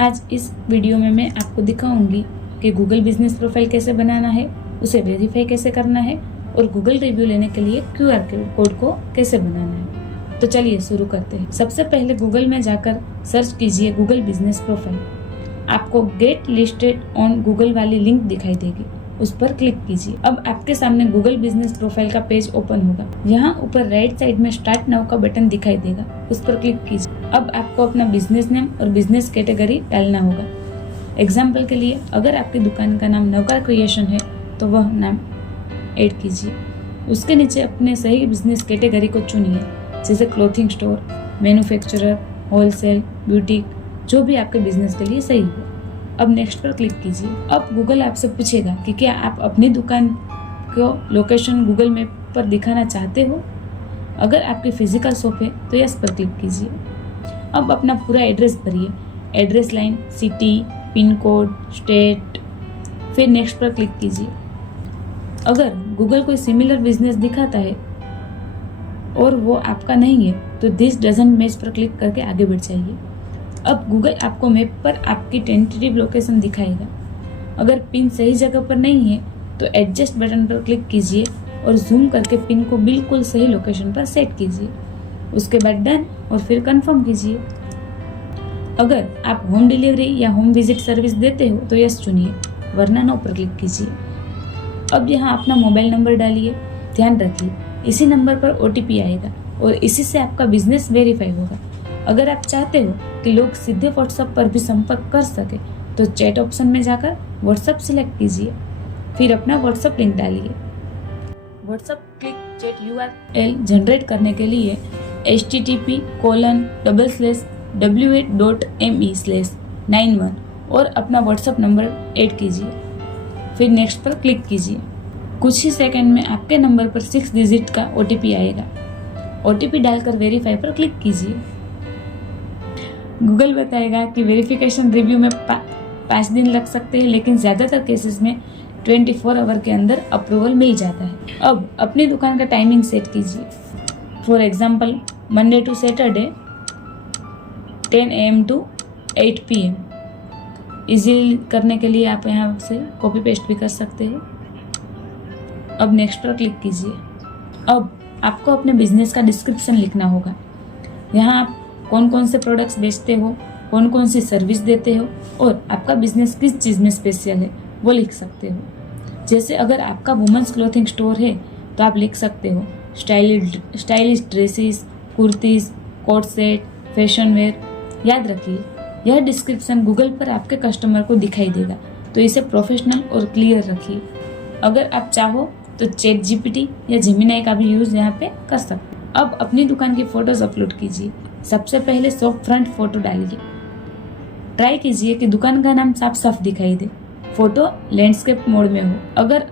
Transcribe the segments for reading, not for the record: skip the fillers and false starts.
आज इस वीडियो में मैं आपको दिखाऊंगी कि गूगल बिजनेस प्रोफाइल कैसे बनाना है, उसे वेरीफाई कैसे करना है और गूगल रिव्यू लेने के लिए QR कोड को कैसे बनाना है। तो चलिए शुरू करते हैं। सबसे पहले गूगल में जाकर सर्च कीजिए गूगल बिजनेस प्रोफाइल। आपको गेट लिस्टेड ऑन गूगल वाली लिंक दिखाई देगी, उस पर क्लिक कीजिए। अब आपके सामने गूगल बिजनेस प्रोफाइल का पेज ओपन होगा। यहाँ ऊपर राइट साइड में स्टार्ट नाउ का बटन दिखाई देगा, उस पर क्लिक कीजिए। अब आपको अपना बिजनेस नेम और बिजनेस कैटेगरी डालना होगा। एग्जाम्पल के लिए अगर आपकी दुकान का नाम नवकार क्रिएशन है तो वह नाम ऐड कीजिए। उसके नीचे अपने सही बिजनेस कैटेगरी को चुनिए, जैसे clothing store, manufacturer, wholesale, boutique, जो भी आपके बिजनेस के लिए सही हो। अब नेक्स्ट पर क्लिक कीजिए। अब गूगल आपसे पूछेगा कि क्या आप अपनी दुकान को लोकेशन गूगल मैप पर दिखाना चाहते हो। अगर आपकी फिजिकल शॉप है तो यस पर क्लिक कीजिए। अब अपना पूरा एड्रेस भरिए, address line, city, pin code, state, फिर नेक्स्ट पर क्लिक कीजिए। अगर गूगल कोई सिमिलर बिजनेस दिखाता है और वो आपका नहीं है तो दिस डजंट मैच पर क्लिक करके आगे बढ़ जाइए। अब गूगल आपको मैप पर आपकी टेंटेटिव लोकेशन दिखाएगा। अगर पिन सही जगह पर नहीं है तो एडजस्ट बटन पर क्लिक कीजिए और जूम करके पिन को बिल्कुल सही लोकेशन पर सेट कीजिए। उसके बाद डन और फिर कंफर्म कीजिए। अगर आप होम डिलीवरी या होम विजिट सर्विस देते हो तो यस चुनिए, वरना नो पर क्लिक कीजिए। अब यहाँ अपना मोबाइल नंबर डालिए। ध्यान रखिए इसी नंबर पर OTP आएगा और इसी से आपका बिजनेस वेरीफाई होगा। अगर आप चाहते हो कि लोग सीधे व्हाट्सएप पर भी संपर्क कर सके तो चैट ऑप्शन में जाकर व्हाट्सएप सिलेक्ट कीजिए, फिर अपना व्हाट्सएप लिंक डालिए। WhatsApp click chat URL generate करने के लिए http://w8.me/91 और अपना व्हाट्सएप नंबर ऐड कीजिए, फिर नेक्स्ट पर क्लिक कीजिए। कुछ ही सेकंड में आपके नंबर पर 6 डिजिट का OTP आएगा। OTP डालकर वेरीफाई पर क्लिक कीजिए। गूगल बताएगा कि वेरिफिकेशन रिव्यू में 5 दिन लग सकते हैं, लेकिन ज़्यादातर केसेस में 24 आवर के अंदर अप्रूवल मिल जाता है। अब अपनी दुकान का टाइमिंग सेट कीजिए। For example Monday to Saturday 10 AM to 8 PM। Easily करने के लिए आप यहाँ से कॉपी पेस्ट भी कर सकते हैं। अब नेक्स्ट पर क्लिक कीजिए। अब आपको अपने बिजनेस का डिस्क्रिप्शन लिखना होगा। यहाँ आप कौन कौन से प्रोडक्ट्स बेचते हो, कौन कौन सी सर्विस देते हो और आपका बिजनेस किस चीज़ में स्पेशल है वो लिख सकते हो। जैसे अगर आपका वुमेंस क्लोथिंग स्टोर है तो आप लिख सकते हो stylish dresses, kurtis, coat set, fashion wear. याद रखिए यह डिस्क्रिप्शन गूगल पर आपके कस्टमर को दिखाई देगा, तो इसे प्रोफेशनल और क्लियर रखिए। अगर आप चाहो तो चैट GPT या जेमिनाई का भी यूज़ यहाँ पे कर सकते हैं। अब अपनी दुकान की फ़ोटोज़ अपलोड कीजिए। सबसे पहले शॉप फ्रंट फोटो डालिए। ट्राई कीजिए कि दुकान का नाम साफ साफ दिखाई दे। फोटो लैंडस्केप मोड में हो। अगर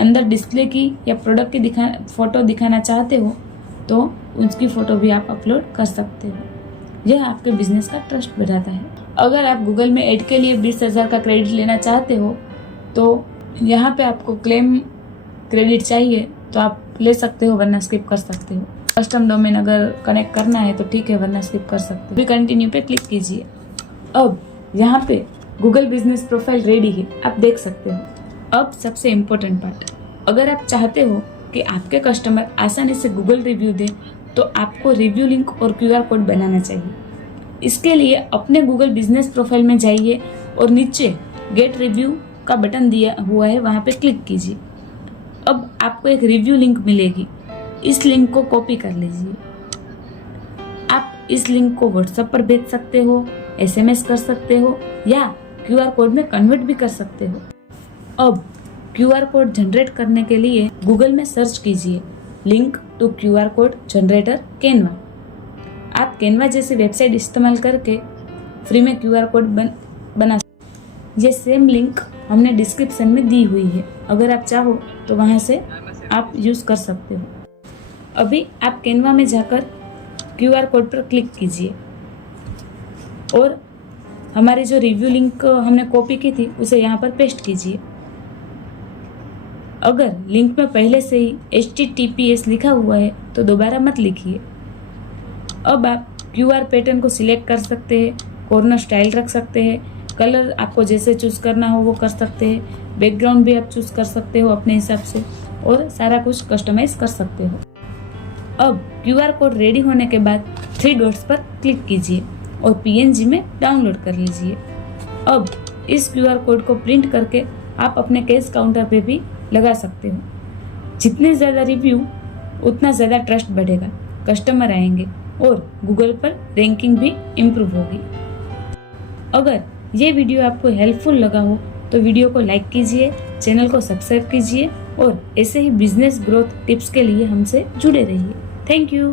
अंदर डिस्प्ले की या प्रोडक्ट की फोटो दिखाना चाहते हो तो उसकी फ़ोटो भी आप अपलोड कर सकते हो। यह आपके बिजनेस का ट्रस्ट बढ़ाता है। अगर आप गूगल में ऐड के लिए 20,000 का क्रेडिट लेना चाहते हो तो यहाँ पे आपको क्लेम क्रेडिट चाहिए तो आप ले सकते हो, वरना स्किप कर सकते हो। कस्टम डोमेन अगर कनेक्ट करना है तो ठीक है, वरना स्किप कर सकते हो। फिर कंटिन्यू पे क्लिक कीजिए। अब यहाँ पे गूगल बिजनेस प्रोफाइल रेडी है, आप देख सकते हो। अब सबसे इम्पोर्टेंट पार्ट, अगर आप चाहते हो कि आपके कस्टमर आसानी से गूगल रिव्यू दें तो आपको रिव्यू लिंक और QR कोड बनाना चाहिए। इसके लिए अपने गूगल बिजनेस प्रोफाइल में जाइए और नीचे गेट रिव्यू का बटन दिया हुआ है, वहाँ पे क्लिक कीजिए। अब आपको एक रिव्यू लिंक मिलेगी, इस लिंक को कॉपी कर लीजिए। आप इस लिंक को व्हाट्सएप पर भेज सकते हो, SMS कर सकते हो या QR कोड में कन्वर्ट भी कर सकते हो। अब QR कोड जनरेट करने के लिए गूगल में सर्च कीजिए link to QR code generator Canva. आप कैनवा जैसी वेबसाइट इस्तेमाल करके फ्री में QR कोड बना सकते। ये सेम लिंक हमने डिस्क्रिप्शन में दी हुई है, अगर आप चाहो तो वहाँ से आप यूज़ कर सकते हो। अभी आप कैनवा में जाकर QR कोड पर क्लिक कीजिए और हमारी जो रिव्यू लिंक हमने कॉपी की थी उसे यहाँ पर पेस्ट कीजिए। अगर लिंक में पहले से ही HTTPS लिखा हुआ है तो दोबारा मत लिखिए। अब आप QR पैटर्न को सिलेक्ट कर सकते हैं कॉर्नर स्टाइल रख सकते हैं, कलर आपको जैसे चूज़ करना हो वो कर सकते हैं, बैकग्राउंड भी आप चूज़ कर सकते हो अपने हिसाब से और सारा कुछ कस्टमाइज कर सकते हो। अब QR कोड रेडी होने के बाद 3 डॉट्स पर क्लिक कीजिए और PNG में डाउनलोड कर लीजिए। अब इस QR कोड को प्रिंट करके आप अपने कैश काउंटर पे भी लगा सकते हो। जितने ज़्यादा रिव्यू उतना ज़्यादा ट्रस्ट बढ़ेगा, कस्टमर आएंगे और गूगल पर रैंकिंग भी इम्प्रूव होगी। अगर ये वीडियो आपको हेल्पफुल लगा हो तो वीडियो को लाइक कीजिए, चैनल को सब्सक्राइब कीजिए और ऐसे ही बिजनेस ग्रोथ टिप्स के लिए हमसे जुड़े रहिए। Thank you.